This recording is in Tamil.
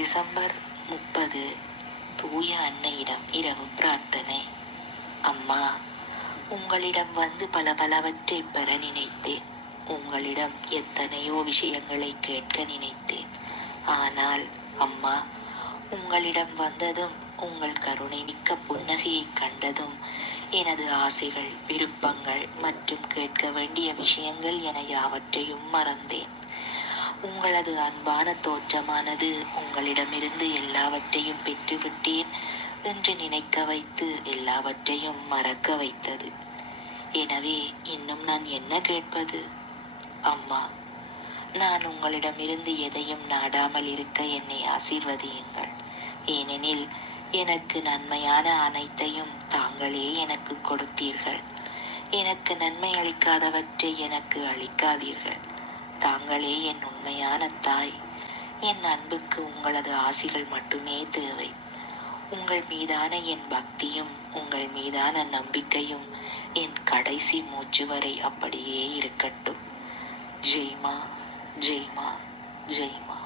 டிசம்பர் முப்பது தூய அன்னையிடம் இரவு பிரார்த்தனை. அம்மா உங்களிடம் வந்து பல பலவற்றை பெற நினைத்தேன். உங்களிடம் எத்தனையோ விஷயங்களை கேட்க நினைத்தேன். ஆனால் அம்மா உங்களிடம் வந்ததும் உங்கள் கருணை மிக்க புன்னகையை கண்டதும் எனது ஆசைகள் விருப்பங்கள் மற்றும் கேட்க வேண்டிய விஷயங்கள் என யாவற்றையும் மறந்தேன். உங்களது அன்பான தோற்றமானது உங்களிடமிருந்து எல்லாவற்றையும் பெற்றுவிட்டேன் என்று நினைக்க வைத்து எல்லாவற்றையும் மறக்க வைத்தது. எனவே இன்னும் நான் என்ன கேட்பது? அம்மா நான் உங்களிடமிருந்து எதையும் நாடாமல் இருக்க என்னை ஆசீர்வதியுங்கள். ஏனெனில் எனக்கு நன்மையான அனைத்தையும் தாங்களே எனக்கு கொடுத்தீர்கள். எனக்கு நன்மை அளிக்காதவற்றை எனக்கு அளிக்காதீர்கள். தாங்களே என் உண்மையான தாய். என் அன்புக்கு உங்களது ஆசிகள் மட்டுமே தேவை. உங்கள் மீதான என் பக்தியும் உங்கள் மீதான நம்பிக்கையும் என் கடைசி மூச்சு வரை அப்படியே இருக்கட்டும். ஜெய்மா ஜெய்மா ஜெய்மா.